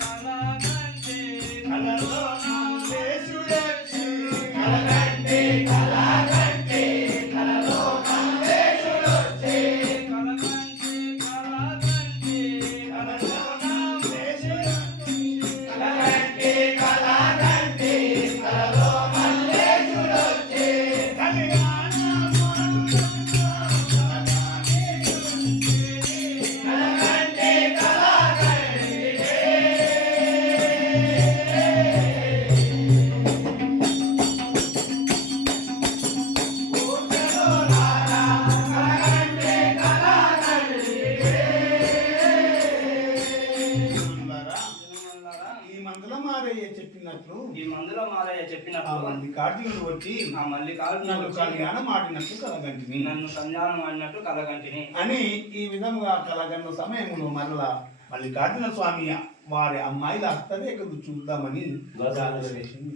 కలగంటి కలలో నా దేశుడొచ్చి కలగంటి జనములారా, ఈ మందుల మారయ్య చెప్పినట్లు మంది కార్తీకుడు వచ్చి ఆ మళ్ళీ కాలు కళ్యాణం ఆడినట్లు కలగంటిని. నన్ను సంధానం ఆడినట్టు కలగంటిని. అని ఈ విధముగా కలగన్న సమయంలో మరలా మళ్ళీ కార్తీక స్వామి వారి అమ్మాయిల హస్తరేఖలు చూద్దామని జాగ్రత్త చేసింది.